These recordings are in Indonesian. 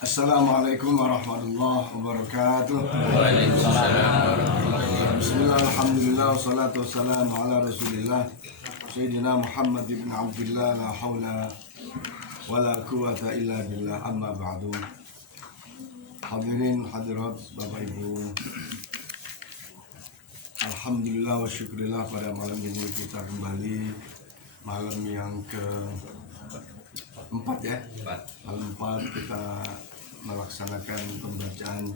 Assalamualaikum warahmatullahi wabarakatuh. Bismillah, alhamdulillah, wassalatu wassalamu ala rasulillah Sayyidina Muhammad ibn Abdullah, la hawla wa la quwata illa billah, amma ba'du. Hadirin hadirat Bapak Ibu, alhamdulillah wa syukurillah, pada malam ini kita kembali malam yang keempat ya. Malam 4 kita melaksanakan pembacaan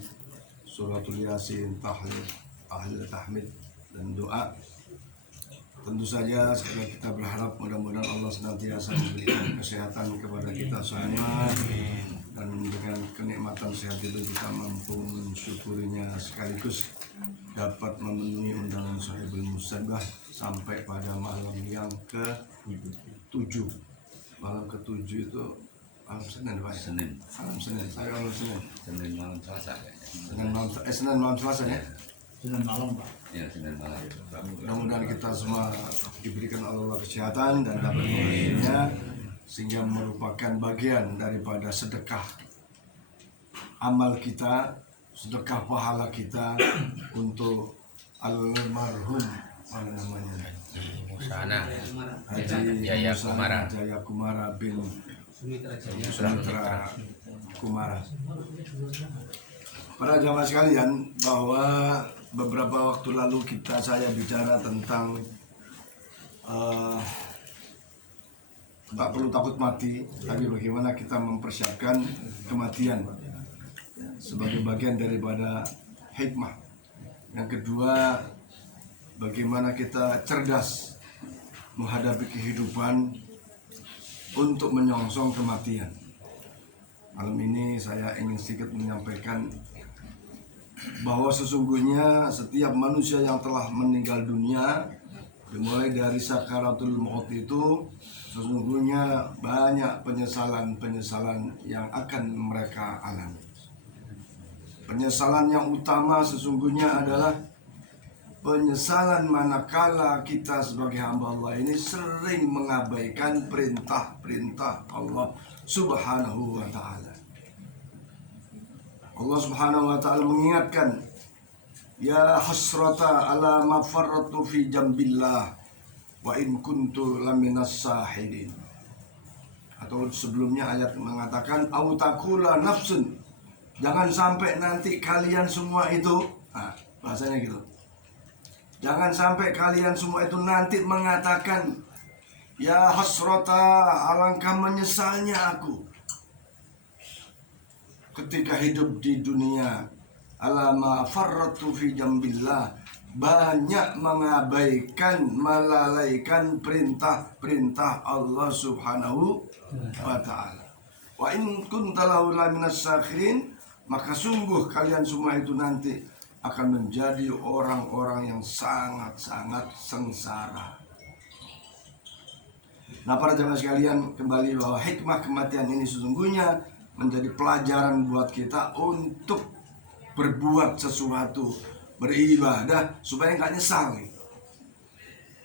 suratul Yasin, tahlil, tahmid dan doa. Tentu saja sekali kita berharap mudah-mudahan Allah senantiasa memberikan kesehatan kepada kita semua, dan dengan kenikmatan sehat itu kita mampu mensyukurinya sekaligus dapat memenuhi undangan Sahibul Musabah sampai pada malam yang ke-7. Malam ke-7 itu malam Senin, Pak. Malam Senin. Saya malam Senin. Senin malam Selasa. Senin malam Selasa ya. Senin malam, Pak. Ya, Senin malam. Mudah-mudahan kita semua diberikan Allah kesehatan dan dapat mengalaminya, sehingga merupakan bagian daripada sedekah amal kita, sedekah pahala kita untuk almarhum apa namanya, Sana. Haji Jaya Musa Kumara. Jaya Kumara bin Sumitra Kumara. Para jamaah sekalian, bahwa beberapa waktu lalu saya bicara tentang tak perlu takut mati, tapi bagaimana kita mempersiapkan kematian sebagai bagian daripada hikmah. Yang kedua, bagaimana kita cerdas menghadapi kehidupan untuk menyongsong kematian. Malam ini saya ingin sedikit menyampaikan bahwa sesungguhnya setiap manusia yang telah meninggal dunia, dimulai dari sakaratul maut itu, sesungguhnya banyak penyesalan yang akan mereka alami. Penyesalan yang utama sesungguhnya adalah penyesalan manakala kita sebagai hamba Allah ini sering mengabaikan perintah-perintah Allah Subhanahu wa ta'ala. Allah Subhanahu wa ta'ala mengingatkan, ya hasrata ala ma farratu fi jambillah wa in kuntu laminas sahidin. Atau sebelumnya ayat mengatakan, au taqula nafsun, jangan sampai nanti kalian semua itu, bahasanya gitu, jangan sampai kalian semua itu nanti mengatakan, ya hasrata, alangkah menyesalnya aku ketika hidup di dunia, alama farratu fi jambillah, banyak mengabaikan, melalaikan perintah-perintah Allah Subhanahu wa ta'ala. Wa in kunta lahu laminas sakhirin, maka sungguh kalian semua itu nanti akan menjadi orang-orang yang sangat-sangat sengsara. Nah, para jemaah sekalian, kembali bahwa hikmah kematian ini sesungguhnya menjadi pelajaran buat kita untuk berbuat sesuatu, beribadah supaya nggak nyesal.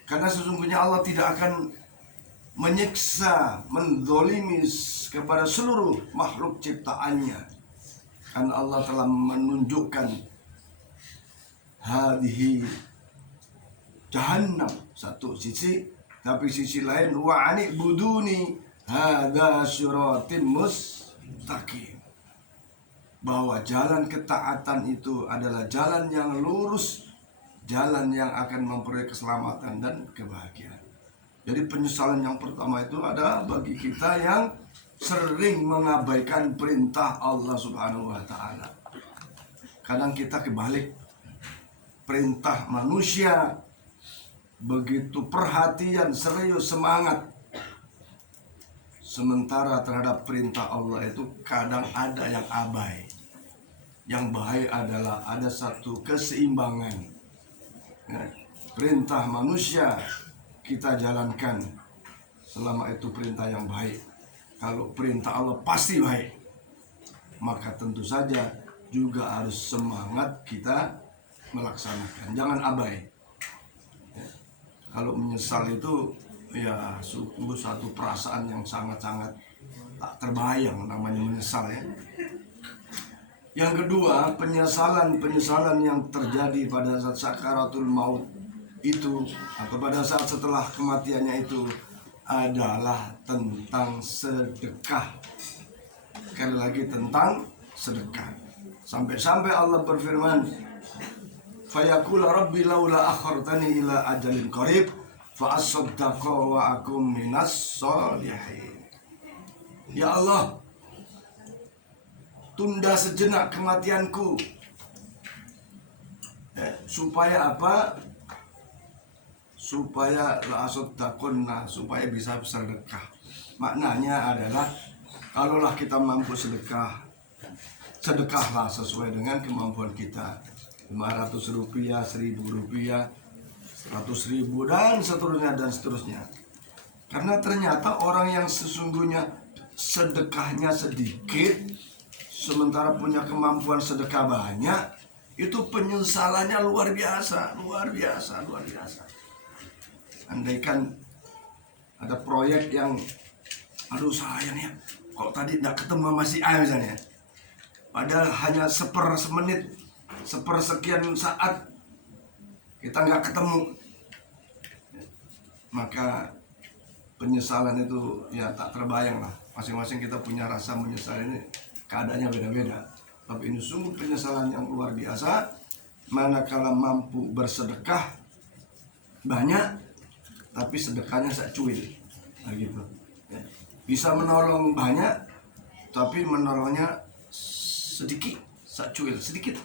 Karena sesungguhnya Allah tidak akan menyiksa, menzolimi kepada seluruh makhluk ciptaannya. Karena Allah telah menunjukkan hadhihi jahannam satu sisi, tapi sisi lain wa ani buduni hadza syiratim mustaqim, bahwa jalan ketaatan itu adalah jalan yang lurus, jalan yang akan memperoleh keselamatan dan kebahagiaan. Jadi penyesalan yang pertama itu ada bagi kita yang sering mengabaikan perintah Allah Subhanahu wa ta'ala. Kadang kita kebalik, perintah manusia begitu perhatian, serius, semangat, sementara terhadap perintah Allah itu kadang ada yang abai. Yang baik adalah ada satu keseimbangan. Perintah manusia kita jalankan selama itu perintah yang baik. Kalau perintah Allah pasti baik, maka tentu saja juga harus semangat kita melaksanakan. Jangan abai. Kalau menyesal itu ya sungguh satu perasaan yang sangat-sangat tak terbayang, namanya menyesal ya. Yang kedua, penyesalan yang terjadi pada saat sakaratul maut itu atau pada saat setelah kematiannya itu adalah tentang sedekah. Sekali lagi tentang sedekah. Sampai-sampai Allah berfirman, fayaqul rabbi laula akhartani ila ajalin qarib fa asaddaqa wa akum minas sholihin. Ya Allah, tunda sejenak kematianku. Supaya apa? Supaya la asaddaqunna, supaya bisa sedekah. Maknanya adalah kalaulah kita mampu sedekah, sedekahlah sesuai dengan kemampuan kita. 500 rupiah, 1000 rupiah, 100.000 dan seterusnya. Karena ternyata orang yang sesungguhnya sedekahnya sedikit sementara punya kemampuan sedekah banyak, itu penyesalannya luar biasa. Andaikan ada proyek yang aduh sayang ya, kok tadi tidak ketemu sama si A misalnya, padahal hanya sepersekian saat kita nggak ketemu, maka penyesalan itu ya tak terbayang lah. Masing-masing kita punya rasa menyesal, ini keadaannya beda-beda, tapi ini sungguh penyesalan yang luar biasa. Manakala mampu bersedekah banyak tapi sedekahnya sak cuil, nah gitu ya. Bisa menolong banyak tapi menolongnya sedikit, sak cuil sedikit.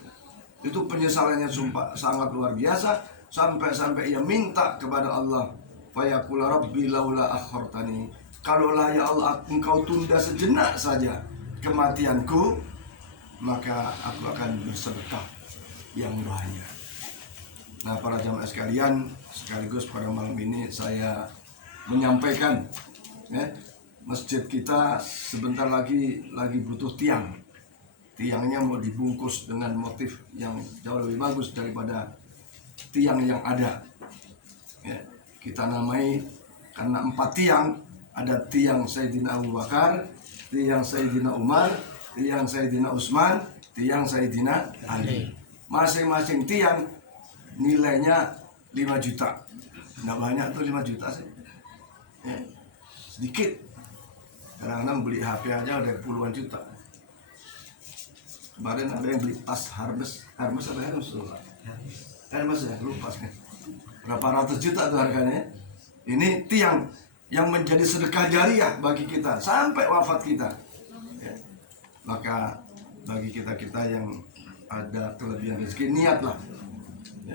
Itu penyesalannya sumpah sangat luar biasa, sampai ia minta kepada Allah, fayaqul rabbi laula akhartani, kalaulah ya Allah engkau tunda sejenak saja kematianku, maka aku akan bersedekah yang banyak. Nah, para jamaah sekalian, sekaligus pada malam ini saya menyampaikan ya, masjid kita sebentar lagi butuh tiang. Tiangnya mau dibungkus dengan motif yang jauh lebih bagus daripada tiang yang ada ya, kita namai karena 4 tiang. Ada tiang Sayyidina Abu Bakar, tiang Sayyidina Umar, tiang Sayyidina Utsman, tiang Sayyidina Ali. Masing-masing tiang nilainya 5 juta. Nggak banyak tuh 5 juta sih ya, sedikit. Kadang-kadang beli HP aja udah puluhan juta. Kemarin ada yang beli tas Hermes ya, lupa kan, berapa ratus juta tuh harganya. Ini tiang yang menjadi sedekah jariah bagi kita sampai wafat kita ya. Maka bagi kita yang ada kelebihan rezeki,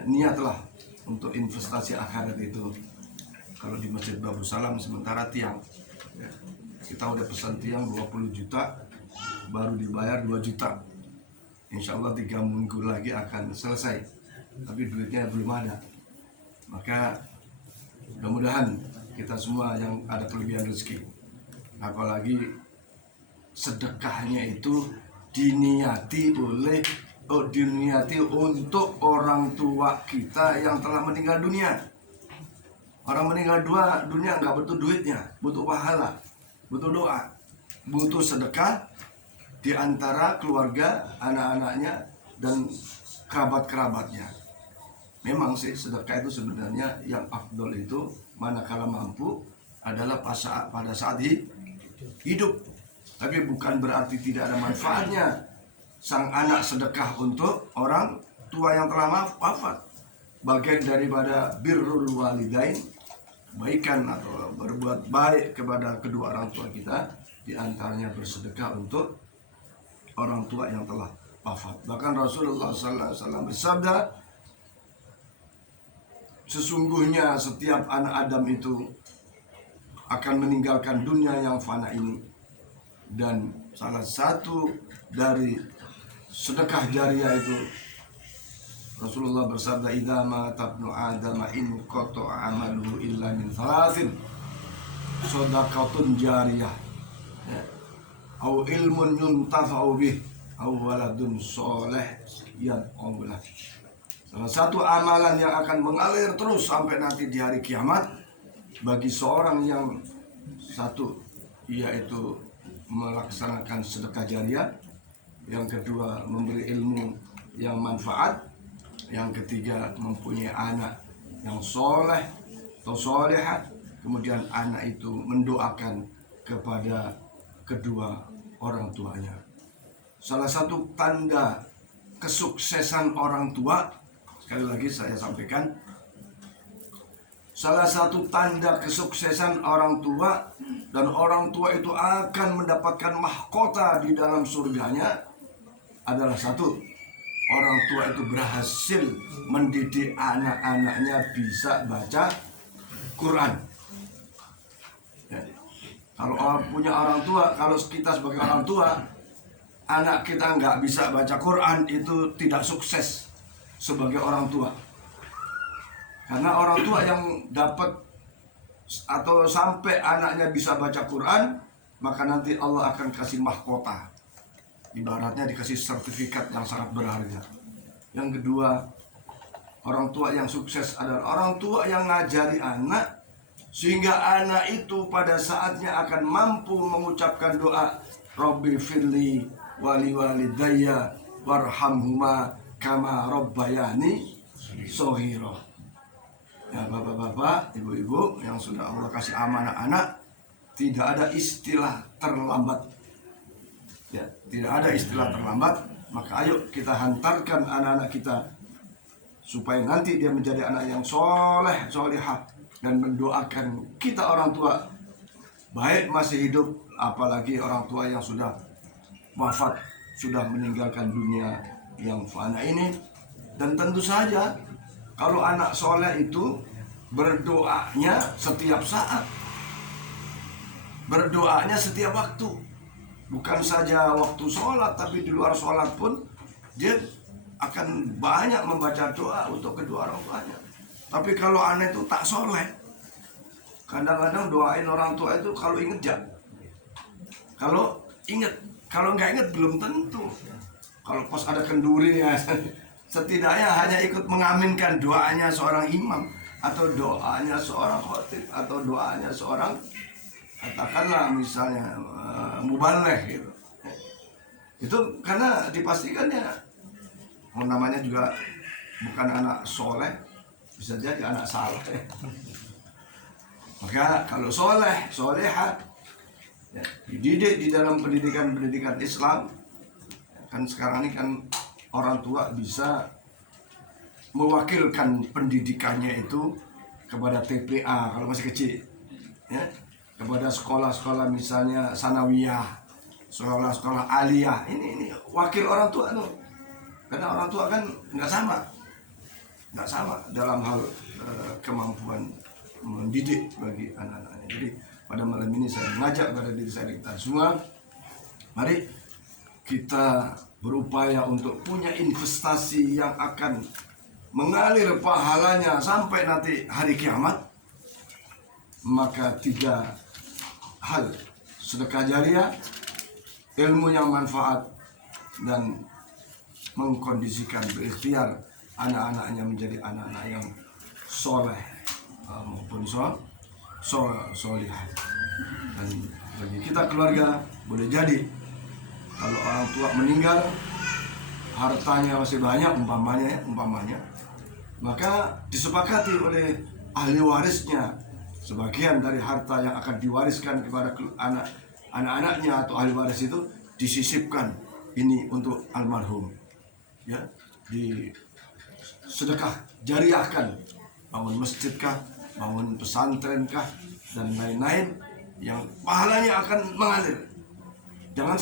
niatlah untuk investasi akhirat itu. Kalau di Masjid Babus Salam sementara tiang ya, kita udah pesan tiang 20 juta, baru dibayar 2 juta. Insya Allah 3 minggu lagi akan selesai, tapi duitnya belum ada. Maka mudah-mudahan kita semua yang ada kelebihan rezeki, apalagi sedekahnya itu diniati untuk orang tua kita yang telah meninggal dunia. Orang meninggal dunia nggak butuh duitnya, butuh pahala, butuh doa, butuh sedekah di antara keluarga, anak-anaknya dan kerabat-kerabatnya. Memang sih sedekah itu sebenarnya yang afdol itu manakala mampu adalah pada saat hidup. Tapi bukan berarti tidak ada manfaatnya sang anak sedekah untuk orang tua yang telah wafat. Bagian daripada birrul walidain, baikan atau berbuat baik kepada kedua orang tua kita, di antaranya bersedekah untuk orang tua yang telah wafat. Bahkan Rasulullah SAW bersabda, sesungguhnya setiap anak Adam itu akan meninggalkan dunia yang fana ini, dan salah satu dari sedekah jariah itu Rasulullah bersabda, idza mata ibnu adam in qata'a amaluhu illa min thalathin, shadaqatun jariyah ya, au ilmun yuntafa'u bih, au waladun sholeh yad'u lah. Salah satu amalan yang akan mengalir terus sampai nanti di hari kiamat bagi seorang yang satu, yaitu melaksanakan sedekah jariah yang kedua memberi ilmu yang manfaat, yang ketiga mempunyai anak yang soleh atau solehah, kemudian anak itu mendoakan kepada kedua orang tuanya. Salah satu tanda kesuksesan orang tua, sekali lagi saya sampaikan, salah satu tanda kesuksesan orang tua dan orang tua itu akan mendapatkan mahkota di dalam surganya adalah satu, orang tua itu berhasil mendidik anak-anaknya bisa baca Quran. Ya. Kalau punya orang tua, kalau kita sebagai orang tua, anak kita nggak bisa baca Quran, itu tidak sukses sebagai orang tua. Karena orang tua yang dapat atau sampai anaknya bisa baca Quran, maka nanti Allah akan kasih mahkota. Ibaratnya dikasih sertifikat yang sangat berharga. Yang kedua, orang tua yang sukses adalah orang tua yang ngajari anak, sehingga anak itu pada saatnya akan mampu mengucapkan doa Rabbi firli wali walidayya warhamhuma kama rabbayani shoghira. Ya bapak-bapak, ibu-ibu yang sudah Allah kasih amanah anak, tidak ada istilah terlambat. Ya, tidak ada istilah terlambat. Maka ayo kita hantarkan anak-anak kita supaya nanti dia menjadi anak yang soleh, solehah, dan mendoakan kita orang tua, baik masih hidup, apalagi orang tua yang sudah wafat, sudah meninggalkan dunia yang fana ini. Dan tentu saja kalau anak soleh itu berdoanya setiap saat, berdoanya setiap waktu, bukan saja waktu sholat, tapi di luar sholat pun dia akan banyak membaca doa untuk kedua orang tuanya. Tapi kalau anak itu tak soleh, kadang-kadang doain orang tua itu kalau inget ya, kalau inget, kalau nggak inget belum tentu. Kalau pas ada kenduri ya, setidaknya hanya ikut mengaminkan doanya seorang imam, atau doanya seorang khotib, atau doanya seorang, katakanlah misalnya mubaligh gitu. Itu karena dipastikannya namanya juga bukan anak soleh, bisa jadi anak saleh. Maka kalau soleh, solehah, ya, dididik di dalam pendidikan Islam. Kan sekarang ini kan orang tua bisa mewakilkan pendidikannya itu kepada TPA kalau masih kecil, ya, kepada sekolah-sekolah misalnya sanawiyah, sekolah-sekolah aliyah. Ini wakil orang tua tuh, karena orang tua kan nggak sama dalam hal kemampuan mendidik bagi anak-anaknya. Jadi pada malam ini saya mengajak kepada diri saya, kita semua, mari kita berupaya untuk punya investasi yang akan mengalir pahalanya sampai nanti hari kiamat. Maka 3 hal: sedekah jariah, ilmu yang manfaat, dan mengkondisikan, berikhtiar anak-anaknya menjadi anak-anak yang soleh maupun solihah. Dan bagi kita keluarga, boleh jadi kalau orang tua meninggal, hartanya masih banyak umpamanya, maka disepakati oleh ahli warisnya sebagian dari harta yang akan diwariskan kepada anak-anaknya atau ahli waris itu disisipkan ini untuk almarhum, ya, di sedekah jariahkan, bangun masjid kah, bangun pesantren kah, dan lain-lain yang pahalanya akan mengalir. Jangan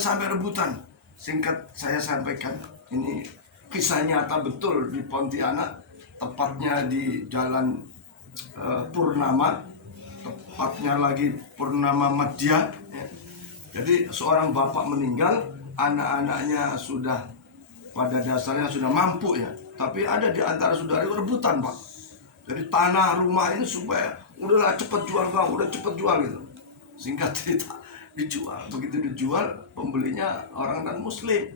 sampai rebutan. Singkat saya sampaikan, ini kisah nyata betul di Pontianak, tepatnya di Jalan Purnama, tepatnya lagi Purnama Madya, ya. Jadi seorang bapak meninggal, anak-anaknya sudah pada dasarnya sudah mampu, ya, tapi ada di antara saudara rebutan, Pak. Jadi tanah rumah ini supaya udahlah cepet jual bang, udah cepet jual gitu. Singkat cerita dijual. Begitu dijual, pembelinya orang non muslim.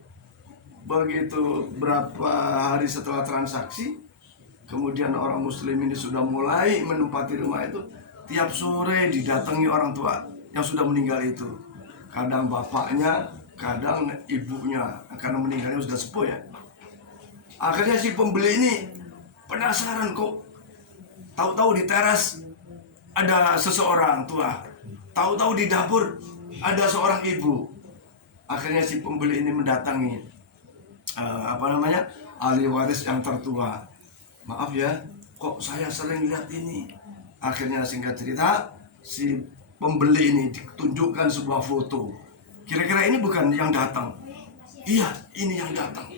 Begitu berapa hari setelah transaksi, kemudian orang muslim ini sudah mulai menempati rumah itu. Tiap sore didatangi orang tua yang sudah meninggal itu. kadang bapaknya, kadang ibunya, karena meninggalnya sudah sepuh ya. Akhirnya si pembeli ini penasaran kok, tahu-tahu di teras ada seseorang tua, tahu-tahu di dapur ada seorang ibu. Akhirnya si pembeli ini mendatangi ahli waris yang tertua. Maaf ya, kok saya sering lihat ini. Akhirnya singkat cerita, si pembeli ini ditunjukkan sebuah foto. Kira-kira ini bukan yang datang? Iya, ini yang datang.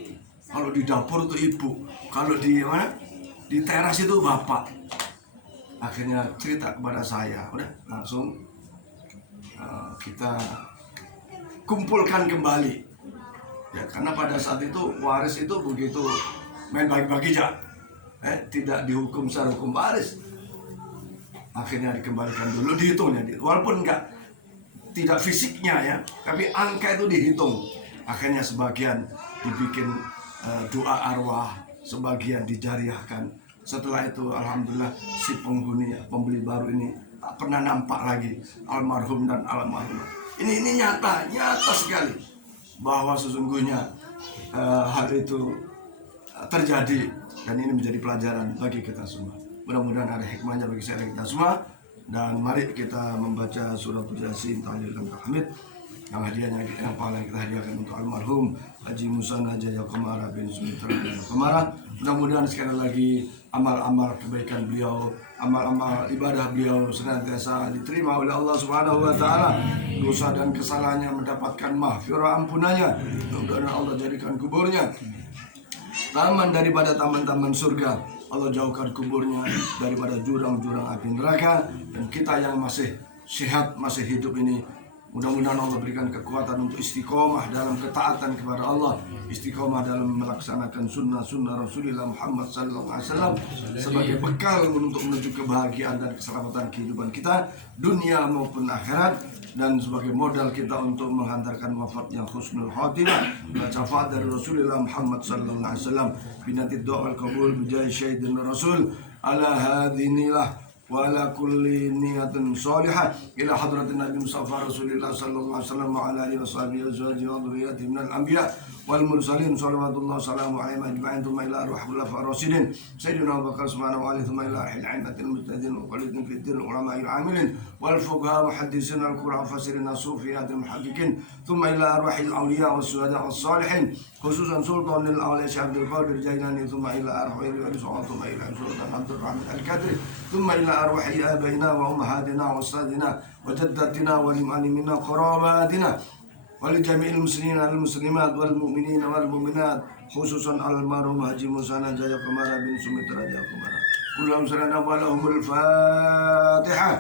Kalau di dapur itu ibu, kalau di mana? Di teras itu bapak. Akhirnya cerita kepada saya, udah langsung kita kumpulkan kembali. Ya, karena pada saat itu waris itu begitu main bagi-bagi aja, tidak dihukum secara hukum waris. Akhirnya dikembalikan dulu, dihitungnya, walaupun tidak fisiknya ya, tapi angka itu dihitung. Akhirnya sebagian dibikin doa arwah, sebagian dijariahkan. Setelah itu alhamdulillah si penghuni, pembeli baru ini tak pernah nampak lagi almarhum dan almarhumah. Ini nyata sekali bahwa sesungguhnya hal itu terjadi, dan ini menjadi pelajaran bagi kita semua. Mudah-mudahan ada hikmahnya bagi saya dan kita semua. Dan mari kita membaca suratul Yasin tahlil dan tahmid, yang hadiahnya yang paling kita hadiahkan untuk almarhum Haji Musana Jaya Komara bin Sumitra Jaya Komara. Mudah-mudahan sekali lagi amal-amal kebaikan beliau, amal-amal ibadah beliau senantiasa diterima oleh Allah Subhanahu wa taala. Dosa dan kesalahannya mendapatkan maghfirah ampunannya. Mudah-mudahan Allah jadikan kuburnya taman daripada taman-taman surga. Allah jauhkan kuburnya daripada jurang-jurang api neraka. Dan kita yang masih sehat, masih hidup ini, mudah-mudahan Allah berikan kekuatan untuk istiqomah dalam ketaatan kepada Allah, istiqomah dalam melaksanakan sunnah-sunnah Rasulullah Muhammad SAW sebagai bekal untuk menuju kebahagiaan dan keselamatan kehidupan kita, dunia maupun akhirat, dan sebagai modal kita untuk menghantarkan wafat yang husnul khatimah. Baca syafaat dari Rasulullah Muhammad SAW, binati doa al-qabul bijai syahidin Rasul ala hadinilah wa ala kulli niyatin salihah ila hadratin Nabi Mustafa Rasulullah sallallahu alaihi wasallam wa ala alihi washabihi azwajihi wa dhurriyyatihi minal anbiya wal mursalin sallallahu salamu alaihi ajma'in thumma ila arwahil rasidin sayyidina Abu Bakar subhanahu wa ta'ala thumma ila al-aimatil mujtahidin wa qalidin fi din ulama'il amilin wal fuqaha muhaddisin al-Qur'an fasirin sufiyatil muhaqqiqin thumma ila arwahil awliya was syuhada was salihin khususan sultanil awliya Syekh Abdul Qadir Jailani thumma ila arwahil wali thumma ila sultan Abdul Rahman al-Qadri thumma ila أرواح آبائنا وأمهاتنا وأستاذنا وجداتنا ولمعلمنا قراباتنا ولجميع المسلمين والمسلمات والمؤمنين والمؤمنات خصوصا على المرحوم حجي موسانا جايا قمارا بن سميترا جايا قمارا كلهم سلام ولهم الفاتحة.